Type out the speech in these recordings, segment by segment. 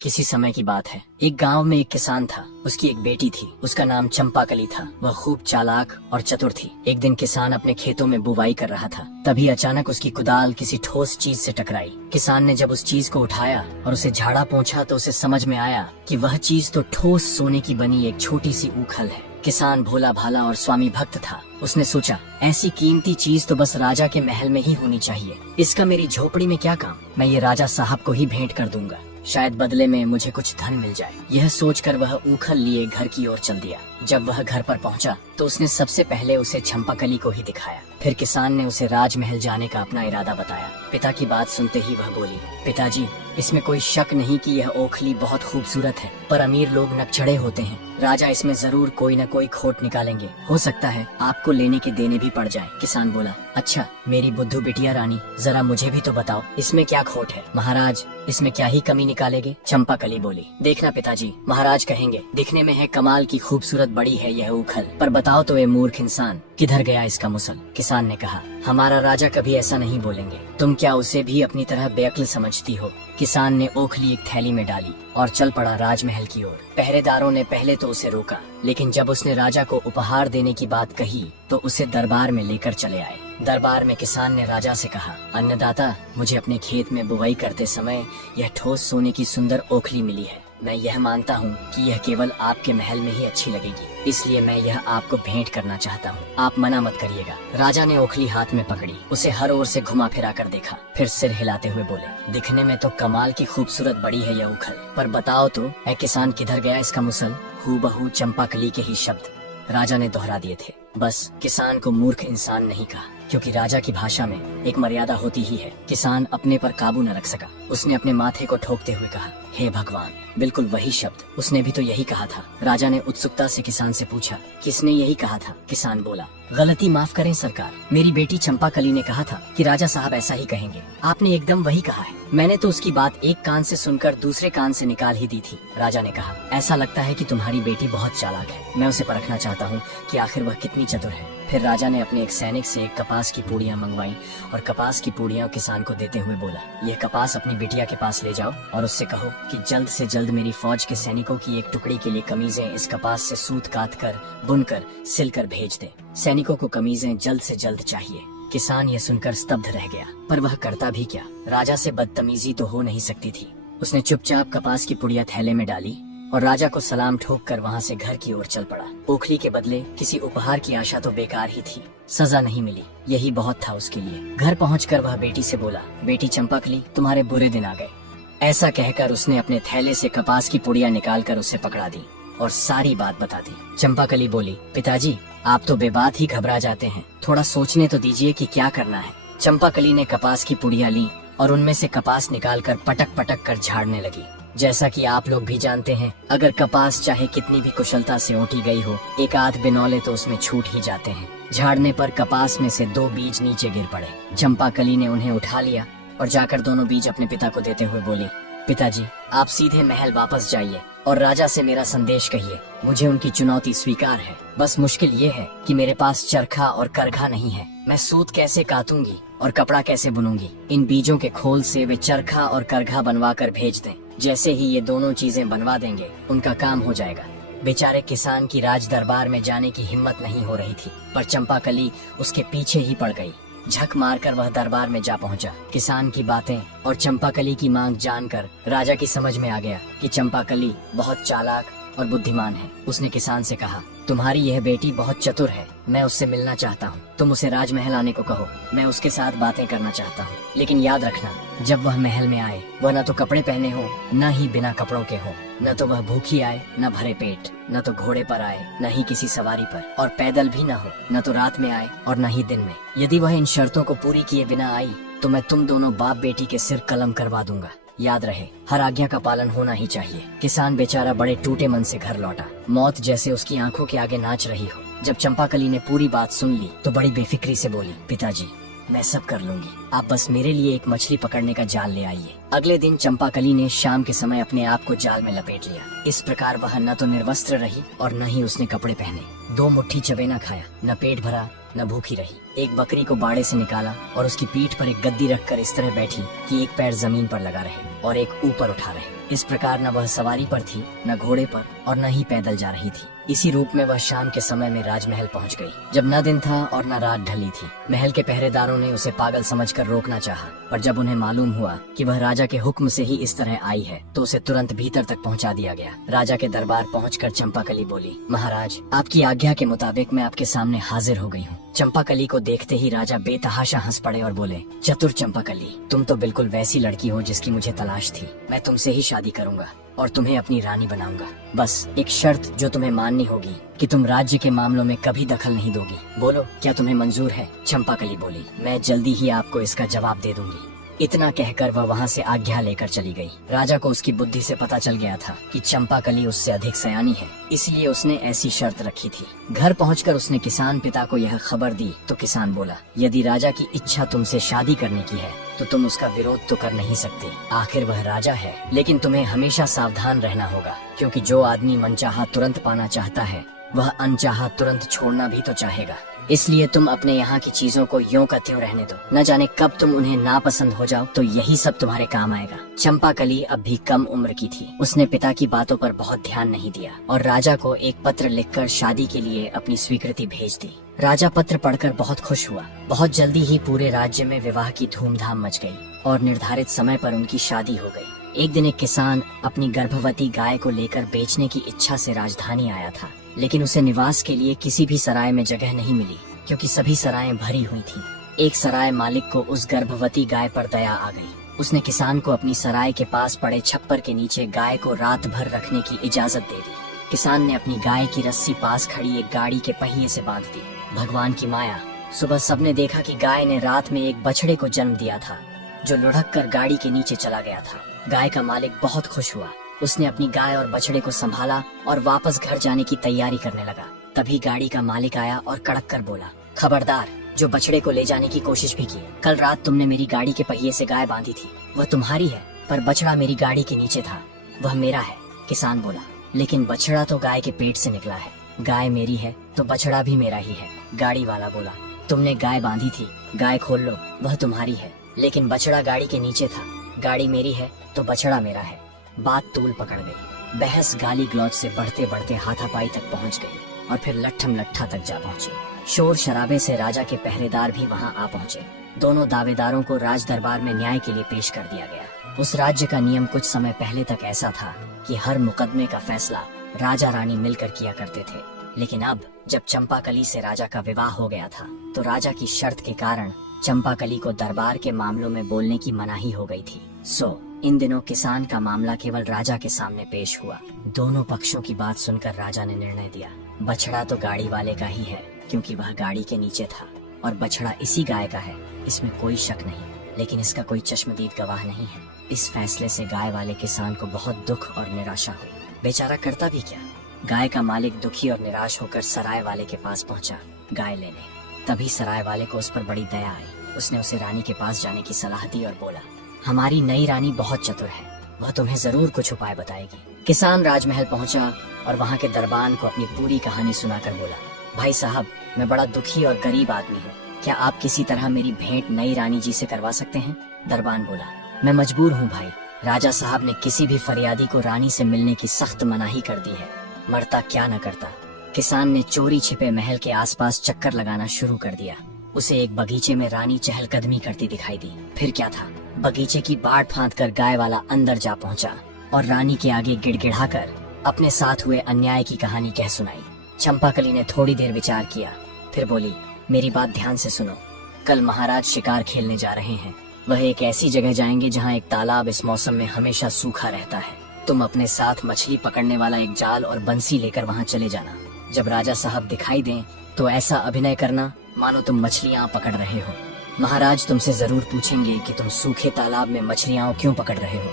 किसी समय की बात है। एक गांव में एक किसान था। उसकी एक बेटी थी। उसका नाम चंपाकली था। वह खूब चालाक और चतुर थी। एक दिन किसान अपने खेतों में बुवाई कर रहा था। तभी अचानक उसकी कुदाल किसी ठोस चीज से टकराई। किसान ने जब उस चीज को उठाया और उसे झाड़ा पोंछा तो उसे समझ में आया कि वह चीज तो ठोस सोने की बनी एक छोटी सी ऊखल है। किसान भोला भाला और स्वामी भक्त था। उसने सोचा, ऐसी कीमती चीज तो बस राजा के महल में ही होनी चाहिए। इसका मेरी झोपड़ी में क्या काम। मैं ये राजा साहब को ही भेंट कर दूंगा। शायद बदले में मुझे कुछ धन मिल जाए। यह सोचकर वह ऊखल लिए घर की ओर चल दिया। जब वह घर पर पहुंचा तो उसने सबसे पहले उसे चंपाकली को ही दिखाया। फिर किसान ने उसे राजमहल जाने का अपना इरादा बताया। पिता की बात सुनते ही वह बोली, पिताजी, इसमें कोई शक नहीं कि यह ओखली बहुत खूबसूरत है, पर अमीर लोग नकचढ़े होते हैं। राजा इसमें जरूर कोई न कोई खोट निकालेंगे। हो सकता है आपको लेने के देने भी पड़ जाए। किसान बोला, अच्छा मेरी बुद्धू बिटिया रानी, जरा मुझे भी तो बताओ, इसमें क्या खोट है। महाराज, इसमें क्या ही कमी निकालेंगे। चंपाकली बोली, देखना पिताजी, महाराज कहेंगे दिखने में है कमाल की खूबसूरत बड़ी है यह ऊखल, पर बताओ तो ये मूर्ख इंसान, किधर गया इसका मुसल। किसान ने कहा, हमारा राजा कभी ऐसा नहीं बोलेंगे। तुम क्या उसे भी अपनी तरह बेअक्ल समझती हो। किसान ने ओखली एक थैली में डाली और चल पड़ा राजमहल की ओर। पहरेदारों ने पहले तो उसे रोका, लेकिन जब उसने राजा को उपहार देने की बात कही तो उसे दरबार में लेकर चले आए। दरबार में किसान ने राजा से कहा, अन्नदाता, मुझे अपने खेत में बुवाई करते समय यह ठोस सोने की सुंदर ओखली मिली है। मैं यह मानता हूँ कि यह केवल आपके महल में ही अच्छी लगेगी, इसलिए मैं यह आपको भेंट करना चाहता हूँ। आप मना मत करिएगा। राजा ने ओखली हाथ में पकड़ी, उसे हर ओर से घुमा फिरा कर देखा, फिर सिर हिलाते हुए बोले, दिखने में तो कमाल की खूबसूरत बड़ी है यह ऊखल, पर बताओ तो ऐ किसान, किधर गया इसका मुसल। हूबहू चंपाकली के ही शब्द राजा ने दोहरा दिए थे। बस किसान को मूर्ख इंसान नहीं कहा, क्योंकि राजा की भाषा में एक मर्यादा होती ही है। किसान अपने पर काबू न रख सका। उसने अपने माथे को ठोकते हुए कहा, हे भगवान, बिल्कुल वही शब्द, उसने भी तो यही कहा था। राजा ने उत्सुकता से किसान से पूछा, किसने यही कहा था। किसान बोला, गलती माफ करें सरकार, मेरी बेटी चंपाकली ने कहा था कि राजा साहब ऐसा ही कहेंगे। आपने एकदम वही कहा है। मैंने तो उसकी बात एक कान से सुनकर दूसरे कान से निकाल ही दी थी। राजा ने कहा, ऐसा लगता है कि तुम्हारी बेटी बहुत चालाक है। मैं उसे परखना चाहता हूँ कि आखिर वह कितनी चतुर है। फिर राजा ने अपने एक सैनिक से कपास की पूड़ियाँ मंगवाई और कपास की पूड़ियाँ किसान को देते हुए बोला, यह कपास अपनी बिटिया के पास ले जाओ और उससे कहो कि जल्द से जल्द मेरी फौज के सैनिकों की एक टुकड़ी के लिए कमीजें इस कपास से सूत काट कर, बुनकर, सिलकर भेज दे। सैनिकों को कमीजें जल्द से जल्द चाहिए। किसान ये सुनकर स्तब्ध रह गया, पर वह करता भी क्या। राजा से बदतमीजी तो हो नहीं सकती थी। उसने चुपचाप कपास की पुड़िया थैले में डाली और राजा को सलाम ठोक कर वहाँ से घर की ओर चल पड़ा। ओखली के बदले किसी उपहार की आशा तो बेकार ही थी। सजा नहीं मिली, यही बहुत था उसके लिए। घर पहुंचकर वह बेटी से बोला, बेटी चंपाकली, तुम्हारे बुरे दिन आ गए। ऐसा कहकर उसने अपने थैले से कपास की पुड़िया निकालकर उसे पकड़ा दी और सारी बात बता दी। चंपाकली बोली, पिताजी, आप तो बेबात ही घबरा जाते हैं, थोड़ा सोचने तो दीजिए कि क्या करना है। चंपाकली ने कपास की पुड़िया ली और उनमें से कपास निकालकर पटक पटक कर झाड़ने लगी। जैसा कि आप लोग भी जानते हैं, अगर कपास चाहे कितनी भी कुशलता से ओटी गई हो, एक आध बिनौले तो उसमें छूट ही जाते हैं। झाड़ने पर कपास में से 2 बीज नीचे गिर पड़े। चंपाकली ने उन्हें उठा लिया और जाकर दोनों बीज अपने पिता को देते हुए बोली, पिताजी, आप सीधे महल वापस जाइए और राजा से मेरा संदेश कहिए। मुझे उनकी चुनौती स्वीकार है, बस मुश्किल ये है कि मेरे पास चरखा और करघा नहीं है। मैं सूत कैसे काटूंगी और कपड़ा कैसे बुनूंगी। इन बीजों के खोल से वे चरखा और करघा बनवा कर भेज दें। जैसे ही ये दोनों चीजें बनवा देंगे, उनका काम हो जाएगा। बेचारे किसान की राज दरबार में जाने की हिम्मत नहीं हो रही थी, पर चंपाकली उसके पीछे ही पड़ गई। झक मारकर वह दरबार में जा पहुंचा। किसान की बातें और चंपाकली की मांग जानकर राजा की समझ में आ गया कि चंपाकली बहुत चालाक और बुद्धिमान है। उसने किसान से कहा, तुम्हारी यह बेटी बहुत चतुर है, मैं उससे मिलना चाहता हूँ। तुम उसे राजमहल आने को कहो, मैं उसके साथ बातें करना चाहता हूँ। लेकिन याद रखना, जब वह महल में आए, वह न तो कपड़े पहने हो, न ही बिना कपड़ों के हो। न तो वह भूखी आए, न भरे पेट, न तो घोड़े पर आए, न ही किसी सवारी पर, और पैदल भी न हो। न तो रात में आए और न ही दिन में। यदि वह इन शर्तों को पूरी किए बिना आई तो मैं तुम दोनों बाप बेटी के सिर कलम करवा दूंगा। याद रहे, हर आज्ञा का पालन होना ही चाहिए। किसान बेचारा बड़े टूटे मन से घर लौटा। मौत जैसे उसकी आंखों के आगे नाच रही हो। जब चंपाकली ने पूरी बात सुन ली तो बड़ी बेफिक्री से बोली, पिताजी, मैं सब कर लूंगी। आप बस मेरे लिए एक मछली पकड़ने का जाल ले आइए। अगले दिन चंपाकली ने शाम के समय अपने आप को जाल में लपेट लिया। इस प्रकार वह न तो निर्वस्त्र रही और न ही उसने कपड़े पहने। 2 मुट्ठी चबेना खाया, न पेट भरा न भूखी रही। एक बकरी को बाड़े से निकाला और उसकी पीठ पर एक गद्दी रखकर इस तरह बैठी कि एक पैर जमीन पर लगा रहे और एक ऊपर उठा रहे। इस प्रकार न वह सवारी पर थी, न घोड़े पर और न ही पैदल जा रही थी। इसी रूप में वह शाम के समय में राजमहल पहुंच गई, जब न दिन था और न रात ढली थी। महल के पहरेदारों ने उसे पागल समझकर रोकना चाहा, पर जब उन्हें मालूम हुआ कि वह राजा के हुक्म से ही इस तरह आई है, तो उसे तुरंत भीतर तक पहुंचा दिया गया। राजा के दरबार पहुंचकर चंपाकली बोली, महाराज, आपकी आज्ञा के मुताबिक मैं आपके सामने हाजिर हो गई हूँ। चंपाकली को देखते ही राजा बेतहाशा हंस पड़े और बोले, चतुर चंपाकली, तुम तो बिल्कुल वैसी लड़की हो जिसकी मुझे तलाश थी। मैं तुमसे ही शादी करूंगा और तुम्हें अपनी रानी बनाऊंगा। बस एक शर्त जो तुम्हें माननी होगी कि तुम राज्य के मामलों में कभी दखल नहीं दोगी। बोलो, क्या तुम्हें मंजूर है? चंपाकली बोली, मैं जल्दी ही आपको इसका जवाब दे दूंगी। इतना कहकर वह वहाँ से आज्ञा लेकर चली गई। राजा को उसकी बुद्धि से पता चल गया था कि चंपाकली उससे अधिक सयानी है, इसलिए उसने ऐसी शर्त रखी थी। घर पहुंचकर उसने किसान पिता को यह खबर दी तो किसान बोला, यदि राजा की इच्छा तुमसे शादी करने की है तो तुम उसका विरोध तो कर नहीं सकते, आखिर वह राजा है। लेकिन तुम्हें हमेशा सावधान रहना होगा, क्योंकि जो आदमी मनचाहा तुरंत पाना चाहता है वह अनचाहा तुरंत छोड़ना भी तो चाहेगा। इसलिए तुम अपने यहाँ की चीजों को यों का त्यों रहने दो, न जाने कब तुम उन्हें नापसंद हो जाओ तो यही सब तुम्हारे काम आएगा। चंपाकली अब भी कम उम्र की थी, उसने पिता की बातों पर बहुत ध्यान नहीं दिया और राजा को एक पत्र लिखकर शादी के लिए अपनी स्वीकृति भेज दी। राजा पत्र पढ़कर बहुत खुश हुआ। बहुत जल्दी ही पूरे राज्य में विवाह की धूमधाम मच गई और निर्धारित समय पर उनकी शादी हो गई। एक दिन एक किसान अपनी गर्भवती गाय को लेकर बेचने की इच्छा से राजधानी आया था, लेकिन उसे निवास के लिए किसी भी सराय में जगह नहीं मिली, क्योंकि सभी सरायें भरी हुई थी। एक सराय मालिक को उस गर्भवती गाय पर दया आ गई। उसने किसान को अपनी सराय के पास पड़े छप्पर के नीचे गाय को रात भर रखने की इजाजत दे दी। किसान ने अपनी गाय की रस्सी पास खड़ी एक गाड़ी के पहिए से बांध दी। भगवान की माया, सुबह सबने देखा कि गाय ने रात में एक बछड़े को जन्म दिया था, जो लुढ़क कर गाड़ी के नीचे चला गया था। गाय का मालिक बहुत खुश हुआ। उसने अपनी गाय और बछड़े को संभाला और वापस घर जाने की तैयारी करने लगा। तभी गाड़ी का मालिक आया और कड़क कर बोला, खबरदार, जो बछड़े को ले जाने की कोशिश भी की। कल रात तुमने मेरी गाड़ी के पहिए से गाय बांधी थी, वह तुम्हारी है, पर बछड़ा मेरी गाड़ी के नीचे था, वह मेरा है। किसान बोला, लेकिन बछड़ा तो गाय के पेट से निकला है। गाय मेरी है तो बछड़ा भी मेरा ही है। गाड़ी वाला बोला, तुमने गाय बांधी थी, गाय खोल लो, वह तुम्हारी है, लेकिन बछड़ा गाड़ी के नीचे था। गाड़ी मेरी है तो बछड़ा मेरा है। बात तूल पकड़ गई। बहस गाली गलौज से बढ़ते बढ़ते हाथापाई तक पहुंच गई और फिर लट्ठम लट्ठा तक जा पहुंची। शोर शराबे से राजा के पहरेदार भी वहां आ पहुंचे। दोनों दावेदारों को राज दरबार में न्याय के लिए पेश कर दिया गया। उस राज्य का नियम कुछ समय पहले तक ऐसा था कि हर मुकदमे का फैसला राजा रानी मिलकर किया करते थे, लेकिन अब जब चंपाकली से राजा का विवाह हो गया था तो राजा की शर्त के कारण चंपाकली को दरबार के मामलों में बोलने की मनाही हो गई थी। इन दिनों किसान का मामला केवल राजा के सामने पेश हुआ। दोनों पक्षों की बात सुनकर राजा ने निर्णय दिया, बछड़ा तो गाड़ी वाले का ही है, क्योंकि वह गाड़ी के नीचे था, और बछड़ा इसी गाय का है, इसमें कोई शक नहीं। लेकिन इसका कोई चश्मदीद गवाह नहीं है। इस फैसले से गाय वाले किसान को बहुत दुख और निराशा हुई। बेचारा करता भी क्या। गाय का मालिक दुखी और निराश होकर सराय वाले के पास पहुंचा गाय लेने। तभी सराय वाले को उस पर बड़ी दया आई। उसने उसे रानी के पास जाने की सलाह दी और बोला, हमारी नई रानी बहुत चतुर है, वह तुम्हें जरूर कुछ उपाय बताएगी। किसान राजमहल पहुंचा और वहां के दरबान को अपनी पूरी कहानी सुनाकर बोला, भाई साहब, मैं बड़ा दुखी और गरीब आदमी हूँ, क्या आप किसी तरह मेरी भेंट नई रानी जी से करवा सकते हैं? दरबान बोला, मैं मजबूर हूँ भाई, राजा साहब ने किसी भी फरियादी को रानी से मिलने की सख्त मनाही कर दी है, मरता क्या न करता। किसान ने चोरी छिपे महल के आसपास चक्कर लगाना शुरू कर दिया। उसे एक बगीचे में रानी चहलकदमी करती दिखाई दी। फिर क्या था, बगीचे की बाड़ फांद कर गाय वाला अंदर जा पहुंचा और रानी के आगे गिड़गिड़ाकर अपने साथ हुए अन्याय की कहानी कह सुनाई। चंपाकली ने थोड़ी देर विचार किया, फिर बोली, मेरी बात ध्यान से सुनो। कल महाराज शिकार खेलने जा रहे हैं। वह एक ऐसी जगह जाएंगे जहाँ एक तालाब इस मौसम में हमेशा सूखा रहता है। तुम अपने साथ मछली पकड़ने वाला एक जाल और बंसी लेकर वहाँ चले जाना। जब राजा साहब दिखाई दें तो ऐसा अभिनय करना मानो तुम मछलियाँ पकड़ रहे हो। महाराज तुमसे जरूर पूछेंगे कि तुम सूखे तालाब में मछलियाँ क्यों पकड़ रहे हो।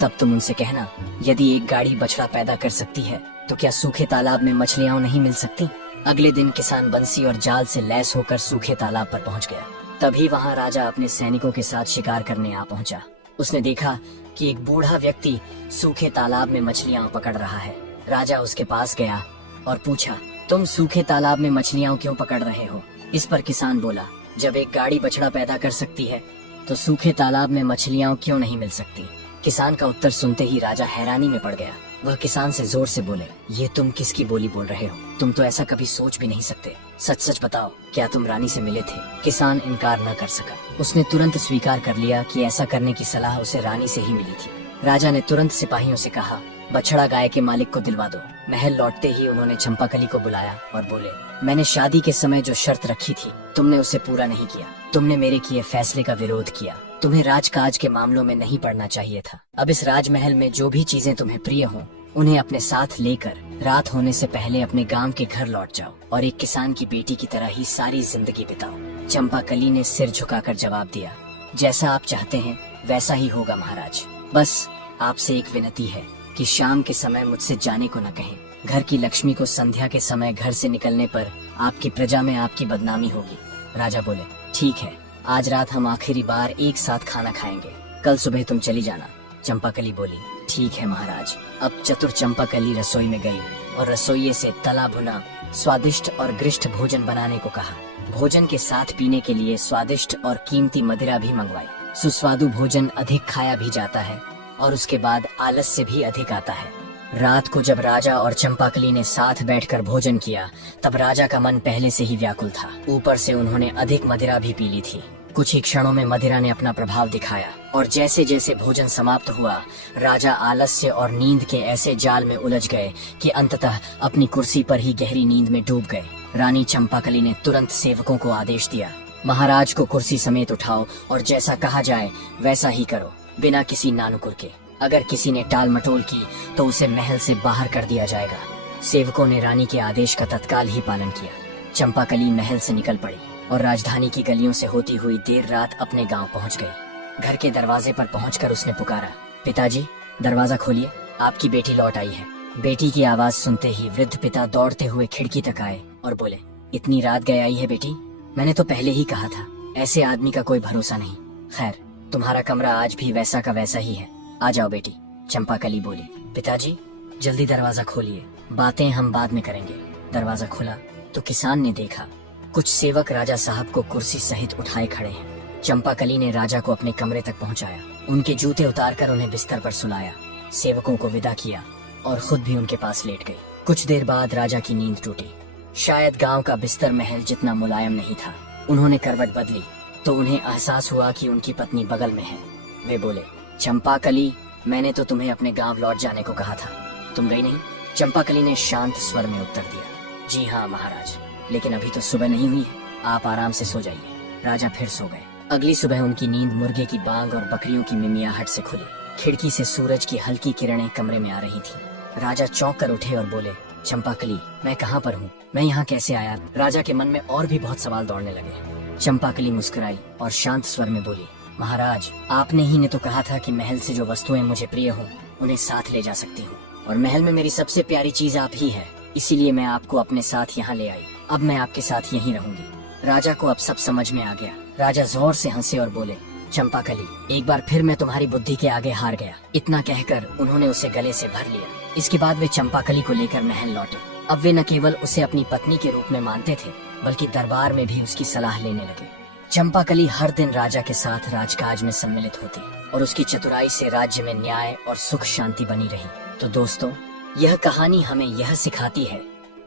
तब तुम उनसे कहना, यदि एक गाड़ी बछड़ा पैदा कर सकती है तो क्या सूखे तालाब में मछलियाँ नहीं मिल सकती? अगले दिन किसान बंसी और जाल से लैस होकर सूखे तालाब पर पहुंच गया। तभी वहाँ राजा अपने सैनिकों के साथ शिकार करने आ पहुंचा। उसने देखा कि एक बूढ़ा व्यक्ति सूखे तालाब में मछलियां पकड़ रहा है। राजा उसके पास गया और पूछा, तुम सूखे तालाब में मछलियां क्यों पकड़ रहे हो? इस पर किसान बोला, जब एक गाड़ी बछड़ा पैदा कर सकती है तो सूखे तालाब में मछलियां क्यों नहीं मिल सकती? किसान का उत्तर सुनते ही राजा हैरानी में पड़ गया। वह किसान से जोर से बोले, ये तुम किसकी बोली बोल रहे हो? तुम तो ऐसा कभी सोच भी नहीं सकते। सच सच बताओ, क्या तुम रानी से मिले थे? किसान इनकार न कर सका। उसने तुरंत स्वीकार कर लिया कि ऐसा करने की सलाह उसे रानी से ही मिली थी। राजा ने तुरंत सिपाहियों से कहा, बछड़ा गाय के मालिक को दिलवा दो। महल लौटते ही उन्होंने चंपाकली को बुलाया और बोले, मैंने शादी के समय जो शर्त रखी थी तुमने उसे पूरा नहीं किया। तुमने मेरे किए फैसले का विरोध किया। तुम्हें राजकाज के मामलों में नहीं पड़ना चाहिए था। अब इस राजमहल में जो भी चीजें तुम्हें प्रिय हों उन्हें अपने साथ लेकर रात होने से पहले अपने गांव के घर लौट जाओ और एक किसान की बेटी की तरह ही सारी जिंदगी बिताओ। चंपाकली ने सिर झुकाकर जवाब दिया, जैसा आप चाहते हैं वैसा ही होगा महाराज। बस आपसे एक विनती है कि शाम के समय मुझसे जाने को न कहें। घर की लक्ष्मी को संध्या के समय घर से निकलने पर आपकी प्रजा में आपकी बदनामी होगी। राजा बोले, ठीक है, आज रात हम आखिरी बार एक साथ खाना खाएंगे, कल सुबह तुम चली जाना। चंपाकली बोली, ठीक है महाराज। अब चतुर चंपाकली रसोई में गई और रसोइये से तला भुना स्वादिष्ट और गरिष्ठ भोजन बनाने को कहा। भोजन के साथ पीने के लिए स्वादिष्ट और कीमती मदिरा भी मंगवाई। सुस्वादु भोजन अधिक खाया भी जाता है और उसके बाद आलस्य भी अधिक आता है। रात को जब राजा और चंपाकली ने साथ बैठकर भोजन किया तब राजा का मन पहले से ही व्याकुल था। ऊपर से उन्होंने अधिक मदिरा भी पी ली थी। कुछ ही क्षणों में मदिरा ने अपना प्रभाव दिखाया और जैसे जैसे भोजन समाप्त हुआ राजा आलस्य और नींद के ऐसे जाल में उलझ गए कि अंततः अपनी कुर्सी पर ही गहरी नींद में डूब गए। रानी चंपाकली ने तुरंत सेवकों को आदेश दिया, महाराज को कुर्सी समेत उठाओ और जैसा कहा जाए वैसा ही करो, बिना किसी नानुकुर के। अगर किसी ने टाल मटोल की तो उसे महल से बाहर कर दिया जाएगा। सेवकों ने रानी के आदेश का तत्काल ही पालन किया। चंपाकली महल से निकल पड़ी और राजधानी की गलियों से होती हुई देर रात अपने गांव पहुंच गई। घर के दरवाजे पर पहुंचकर उसने पुकारा, पिताजी दरवाजा खोलिए, आपकी बेटी लौट आई है। बेटी की आवाज सुनते ही वृद्ध पिता दौड़ते हुए खिड़की तक आए और बोले, इतनी रात गए आई है बेटी? मैंने तो पहले ही कहा था, ऐसे आदमी का कोई भरोसा नहीं। खैर, तुम्हारा कमरा आज भी वैसा का वैसा ही है, आ जाओ बेटी। चंपाकली बोली, पिताजी जल्दी दरवाजा खोलिए, बातें हम बाद में करेंगे। दरवाजा खुला तो किसान ने देखा कुछ सेवक राजा साहब को कुर्सी सहित उठाए खड़े हैं। चंपाकली ने राजा को अपने कमरे तक पहुंचाया, उनके जूते उतारकर उन्हें बिस्तर पर सुलाया, सेवकों को विदा किया और खुद भी उनके पास लेट गई। कुछ देर बाद राजा की नींद टूटी। शायद गांव का बिस्तर महल जितना मुलायम नहीं था। उन्होंने करवट बदली तो उन्हें एहसास हुआ कि उनकी पत्नी बगल में है। वे बोले, चंपाकली, मैंने तो तुम्हें अपने गांव लौट जाने को कहा था, तुम गई नहीं? चंपाकली ने शांत स्वर में उत्तर दिया, जी हाँ महाराज, लेकिन अभी तो सुबह नहीं हुई है, आप आराम से सो जाइए। राजा फिर सो गए। अगली सुबह उनकी नींद मुर्गे की बांग और बकरियों की मिमियाहट से खुली। खिड़की से सूरज की हल्की किरणें कमरे में आ रही थी। राजा चौंक कर उठे और बोले, चंपाकली, मैं कहाँ पर हूँ? मैं यहाँ कैसे आया? राजा के मन में और भी बहुत सवाल दौड़ने लगे। चंपाकली मुस्कुराई और शांत स्वर में बोली, महाराज, आपने ही ने तो कहा था कि महल से जो वस्तुएं मुझे प्रिय हों उन्हें साथ ले जा सकती हूँ, और महल में मेरी सबसे प्यारी चीज आप ही है, इसीलिए मैं आपको अपने साथ यहाँ ले आई। अब मैं आपके साथ यहीं रहूंगी। राजा को अब सब समझ में आ गया। राजा जोर से हंसे और बोले, चंपाकली, एक बार फिर मैं तुम्हारी बुद्धि के आगे हार गया। इतना कहकर उन्होंने उसे गले से भर लिया। इसके बाद वे चंपाकली को लेकर महल लौटे। अब वे न केवल उसे अपनी पत्नी के रूप में मानते थे बल्कि दरबार में भी उसकी सलाह लेने लगे। चंपाकली हर दिन राजा के साथ राजकाज में सम्मिलित होती और उसकी चतुराई से राज्य में न्याय और सुख शांति बनी रही। तो दोस्तों, यह कहानी हमें यह सिखाती है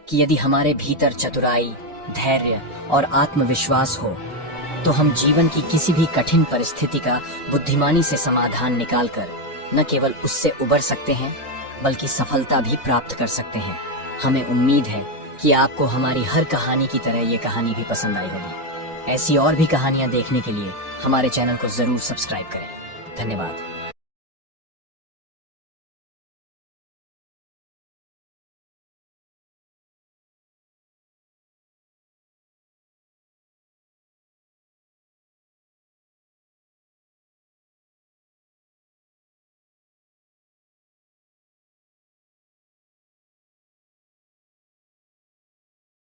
कि यदि हमारे भीतर चतुराई, धैर्य और आत्मविश्वास हो तो हम जीवन की किसी भी कठिन परिस्थिति का बुद्धिमानी से समाधान निकालकर न केवल उससे उबर सकते हैं बल्कि सफलता भी प्राप्त कर सकते हैं। हमें उम्मीद है कि आपको हमारी हर कहानी की तरह ये कहानी भी पसंद आई होगी। ऐसी और भी कहानियां देखने के लिए हमारे चैनल को जरूर सब्सक्राइब करें। धन्यवाद।